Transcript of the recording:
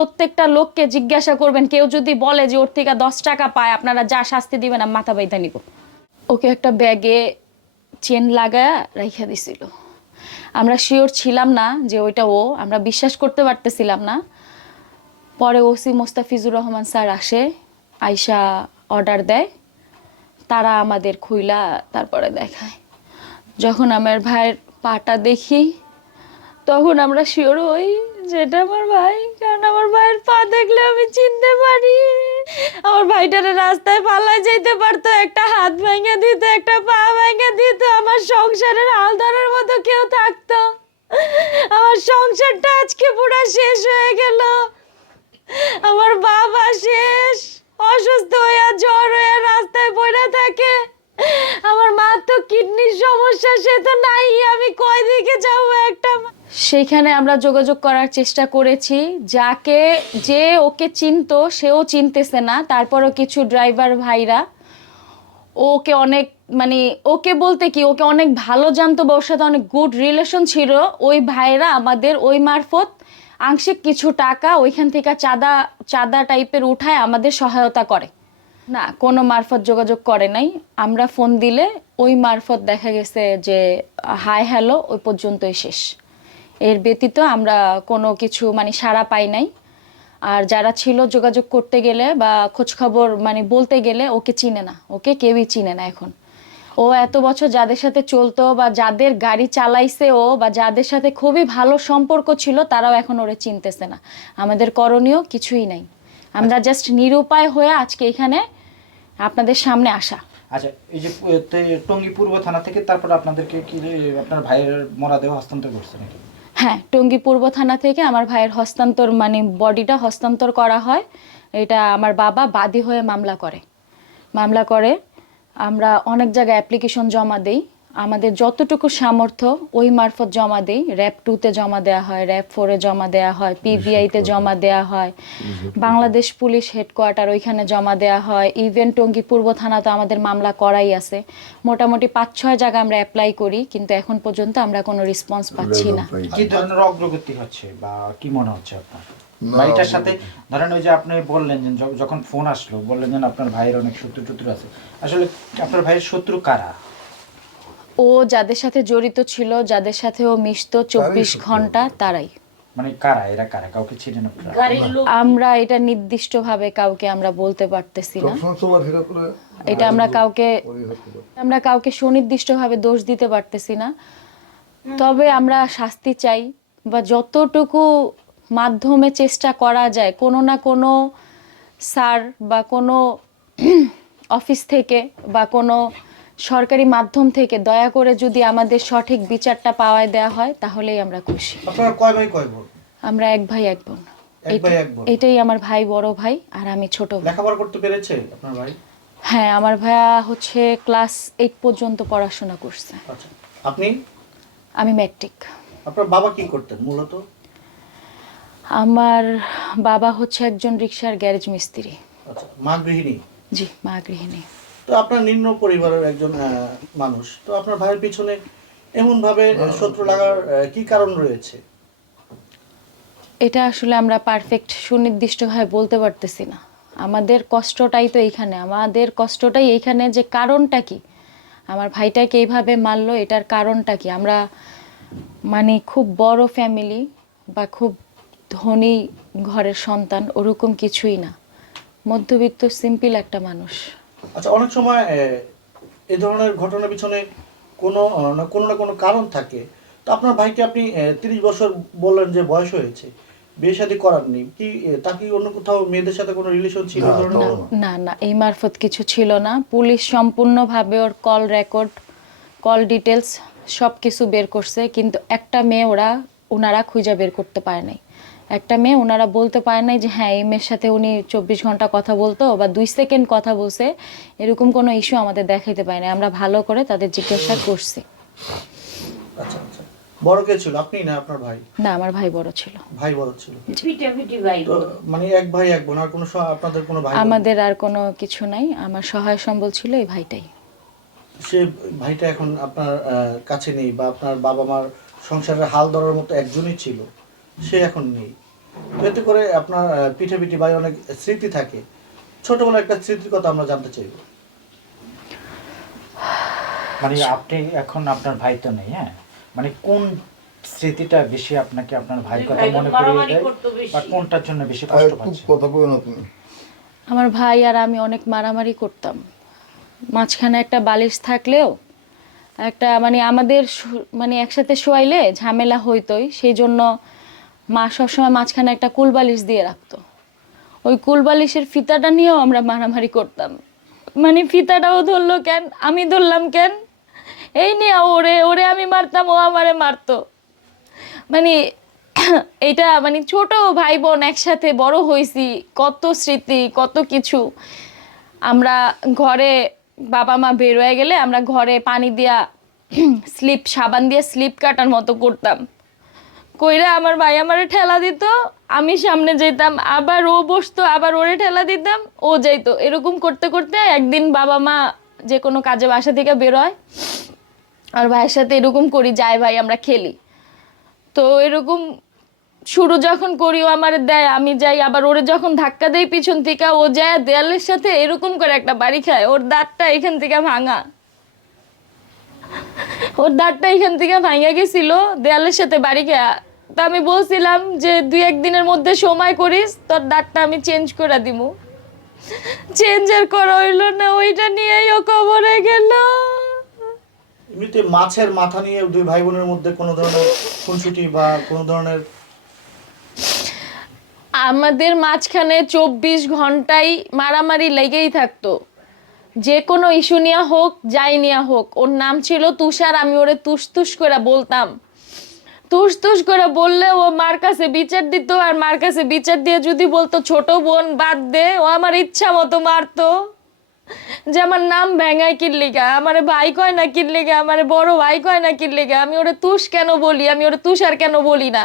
প্রত্যেকটা লোককে জিজ্ঞাসা করবেন, কেউ যদি বলে যে ওর থেকে দশ টাকা পায়, আপনারা যা শাস্তি দিবেন, আমি মাথা বাইধা নিব। ওকে একটা ব্যাগে চেন লাগায় রাইখা দিছিল। আমরা শিওর ছিলাম না যে ওইটা ও, আমরা বিশ্বাস করতে পারতেছিলাম না। পরে ওসি মোস্তাফিজুর রহমান স্যার আসে আয়সা অর্ডার দেয়, তারা আমাদের খুইলা তারপরে দেখায়। যখন আমার ভাইয়ের পাটা দেখি, তখন আমরা শিওর হই যেটা আমার ভাই, কারণ আমার ভাইয়ের পা দেখলে আমি চিনতে পারি। আমার ভাইটারে রাস্তায় পালায় যেতে পারতো, একটা হাত ভেঙে দিত, একটা পা ভেঙে দিত, আমার সংসারের হাল ধরার মতো কেউ থাকতো। আমার সংসারটা আজকে পুরো শেষ হয়ে গেল। আমার বাবা শেষ, অসুস্থ হইয়া জ্বর হইয়া রাস্তায় পড়ে থাকে। আমার মা তো কিডনির সমস্যা, সে তো নাই। আমি কয় দিকে যাব একটা সেইখানে আমরা যোগাযোগ করার চেষ্টা করেছি। যাকে যে ওকে চিনতো, সেও চিনতেছে না। তারপরও কিছু ড্রাইভার ভাইরা ওকে অনেক মানে ওকে বলতে কি, ওকে অনেক ভালো জানতো বা ওর সাথে অনেক গুড রিলেশন ছিল। ওই ভাইরা আমাদের ওই মারফত আংশিক কিছু টাকা ওইখান থেকে চাঁদা চাঁদা টাইপের উঠায় আমাদের সহায়তা করে। না কোনো মারফত যোগাযোগ করে নাই। আমরা ফোন দিলে ওই মারফত দেখা গেছে যে হাই হ্যালো ওই পর্যন্তই শেষ। এর ব্যতীত আমরা কোনো কিছু মানে সাড়া পাই নাই। আর যারা ছিল যোগাযোগ করতে গেলে বা খোঁজখবর মানে বলতে গেলে ওকে চিনে না। ওকে কেউই চিনে না এখন। ও এত বছর যাদের সাথে চলতো বা যাদের গাড়ি চালাইছে ও বা যাদের সাথে খুবই ভালো সম্পর্ক ছিল তারাও এখন ওরে চিনতেছে না। আমাদের করণীয় কিছুই নাই। আমরা জাস্ট নিরুপায় হয়ে আজকে এখানে আপনাদের সামনে আসা। আচ্ছা এই যে টঙ্গী পূর্ব থানা থেকে তারপর আপনাদেরকে কি আপনার ভাইয়ের মরাদেহ হস্তান্তর করছে নাকি? হ্যাঁ টঙ্গী পূর্ব থানা থেকে আমার ভাইয়ের হস্তান্তর মানে বডিটা হস্তান্তর করা হয়। এটা আমার বাবা বাদী হয়ে মামলা করে। মামলা করে আমরা অনেক জায়গায় অ্যাপ্লিকেশন জমা দেই। আমাদের যতটুকু সামর্থ্য ওই মারফত জমা দেই। র্যাব টুতে জমা দেওয়া হয় র্যাব ফোরে জমা দেওয়া হয় পিভিআইতে জমা দেওয়া হয়। বাংলাদেশ পুলিশ হেডকোয়ার্টার ওইখানে জমা দেওয়া হয়। ইভেন টঙ্গী পূর্ব থানা তো আমাদের মামলা করাই আছে। মোটামুটি পাঁচ ছয় জায়গা আমরা অ্যাপ্লাই করি কিন্তু এখন পর্যন্ত আমরা কোনো রেসপন্স পাচ্ছি না। কি ধরনের অগ্রগতি হচ্ছে বা কি মনে হচ্ছে আপনার? এটার সাথে ধরেন ওই যে আপনি বললেন যে যখন ফোন আসলো বললেন যে আপনার ভাইয়ের অনেক শত্রু টত্রু আছে। আসলে আপনার ভাইয়ের শত্রু কারা? ও যাদের সাথে জড়িত ছিল যাদের সাথে ও মিশতো চব্বিশ ঘণ্টা তারাই। মানে কারা? এরা কারা? কাউকে চিনেন আমরা এটা নির্দিষ্টভাবে কাউকে আমরা বলতে পারতেছি না। এটা আমরা কাউকে। আমরা কাউকে সুনির্দিষ্টভাবে দোষ দিতে পারতেছি না। তবে আমরা শাস্তি চাই বা যতটুকু মাধ্যমে চেষ্টা করা যায় কোনো না কোনো স্যার বা কোনো অফিস থেকে বা কোনো সরকারি মাধ্যম থেকে দয়া করে যদি আমাদের সঠিক বিচারটা পাওয়ায় দেওয়া হয় তাহলেই আমরা খুশি। আপনারা কয় ভাই কয় বোন? আমরা এক ভাই এক বোন। এক ভাই এক বোন। এটাই আমার ভাই বড় ভাই আর আমি ছোট ভাই। লেখাপড়া করতে পেরেছে আপনার ভাই? হ্যাঁ আমার ভাইয়া হচ্ছে ক্লাস এইট পর্যন্ত পড়াশোনা করছে। আচ্ছা। আপনি? আমি ম্যাট্রিক। আপনার বাবা কি করতেন মূলত? আমার বাবা হচ্ছে একজন রিক্সার গ্যারেজ মিস্ত্রি। আচ্ছা মা গৃহিণী? জি মা গৃহিণী। তো আপনার নিম্ন পরিবারের একজন মানুষ। তো আপনার ভাইয়ের পিছনে এমন ভাবে শত্রু লাগার কি কারণ রয়েছে? এটা আসলে আমরা পারফেক্ট সুনির্দিষ্টভাবে বলতে পারতেছি না। আমাদের কষ্টটাই তো এইখানে। আমাদের কষ্টটাই এইখানে যে কারণটা কি? আমার ভাইটাকে এইভাবে মারলো এটার কারণটা কি? আমরা মানে খুব বড় ফ্যামিলি বা খুব ধনী ঘরের সন্তান ওরকম কিছুই না। মধ্যবিত্ত সিম্পল একটা মানুষ। আচ্ছা অনেক সময় আহ, এই ধরনের ঘটনার পিছনে কোনো না কোনো না কোনো কারণ থাকে। তো আপনার ভাইকে আপনি তিরিশ বছর বললেন যে বয়স হয়েছে বিয়ে শাদী করাননি কি আহ, তার কি অন্য কোথাও মেয়েদের সাথে কোনো রিলেশন ছিল এই না, না। না না এই মারফত কিছু ছিল না। পুলিশ সম্পূর্ণভাবে ওর কল রেকর্ড কল ডিটেলস সব কিছু বের করছে কিন্তু একটা মেয়ে ওরা ওনারা খুঁজে বের করতে পারে নাই। একটা মেয়ে ওনারা বলতে পারে নাই যে হ্যাঁ এই মেয়ের সাথে উনি চব্বিশ ঘণ্টা কথা বলতো বা দুই সেকেন্ড কথা বলছে। এরকম কোনো ইস্যু আমাদের দেখাইতে পারে না আমরা ভালো করে তাদের জিজ্ঞাসা করছি। আচ্ছা আচ্ছা। বড় কে ছিল? আপনি না আপনার ভাই? না আমার ভাই বড় ছিল। ভাই বড় ছিল। ভাই মানে এক ভাই এক বোন আর কোনো আপনাদের কোনো ভাই আমাদের আর কোনো কিছু নাই। আমার সহায় সম্বল ছিল এই ভাইটাই। সে ভাইটা এখন আপনার আহ, কাছে নেই বা আপনার বাবা মার সংসারের হাল ধরার মতো একজনই ছিল। সে এখন নেই। এতে করে আপনার আহ, পিঠে পিঠে ভাই অনেক স্মৃতি থাকে। ছোটবেলার একটা স্মৃতির কথা আমরা জানতে চাইব। মানে আপনি এখন আপনার ভাই তো নেই হ্যাঁ? মানে কোন স্মৃতিটা বেশি আপনাকে আপনার ভাই কথা মনে করিয়ে দেয়? বা কোনটার জন্য বেশি কষ্ট একটু পাচ্ছে? কথা কই না তুমি। আমার ভাই আর আমি অনেক মারামারি করতাম। মাঝখানে একটা বালিশ থাকলেও একটা মানে আমাদের মানে একসাথে শোয়াইলে ঝামেলা হইতোই। সেই জন্য মা সবসময় মাঝখানে একটা কুলবালিশ দিয়ে রাখতো। ওই কুলবালিশের ফিতাটা নিয়েও আমরা মারামারি করতাম। মানে ফিতাটাও ধরলো কেন? আমি ধরলাম কেন? এই নিয়ে ওরে ওরে আমি মারতাম, ও আমারে মারতো। মানে এটা মানে ছোট ভাই বোন একসাথে বড় হয়েছি, কত স্মৃতি, কত কিছু। আমরা ঘরে বাবা মা বের হয়ে গেলে আমরা ঘরে পানি দিয়া স্লিপ, সাবান দিয়ে স্লিপ কাটার মতো করতাম। কইরা আমার ভাই আমারে ঠেলা দিত, আমি সামনে যেতাম আবার ও বসতো, আবার ওরে ঠেলা দিতাম, ও যাইতো। এরকম করতে করতে একদিন বাবা মা যে কোনো কাজে বাসা থেকে বেরোয় আর ভাইয়ের সাথে এরকম করি, যাই ভাই আমরা খেলি। তো এরকম শুরু যখন করি, ও আমার দেয়, আমি যাই, আবার ওরে যখন ধাক্কা দেই পিছন থেকে, ও যায়, দেয়ালের সাথে এরকম করে একটা বাড়ি খায়, ওর দাঁতটা এখান থেকে ভাঙা। ওর দাঁতটা এখান থেকে ভাঙা গেছিল, দেয়ালের সাথে বাড়ি খায়। তা আমি বলছিলাম যে দুই একদিনের মধ্যে সময় করিস তোর দাঁতটা আমি চেঞ্জ করে দিমু। চেঞ্জ আর করা হইল না ওইটা নিয়েই ও কবরে গেল। এমনিতে মাছের মাথা নিয়ে দুই ভাই বোনের মধ্যে কোনো ধরনের খুনসুটি বা কোনো ধরনের আমাদের মাঝখানে চব্বিশ ঘন্টাই মারামারি লেগেই থাকতো। যে কোনো ইস্যু নেওয়া হোক যাই নেওয়া হোক ওর নাম ছিল তুষার আমি ওরে তুস তুস করে বলতাম। তুস তুস করে বললে ও মার কাছে বিচার দিত, আর মার কাছে বিচার দিয়ে যদি বলতো, ছোট বোন, বাদ দে, ও আমার ইচ্ছা মতো মারতো। যে আমার নাম ভেঙায় কিল্লিগা, আমার ভাই কয় না কিল্লিগা, আমার বড় ভাই কয় না কিল্লিগা, আমি ওরে তুষ কেন বলি? আমি ওরে তুষার কেন বলি না?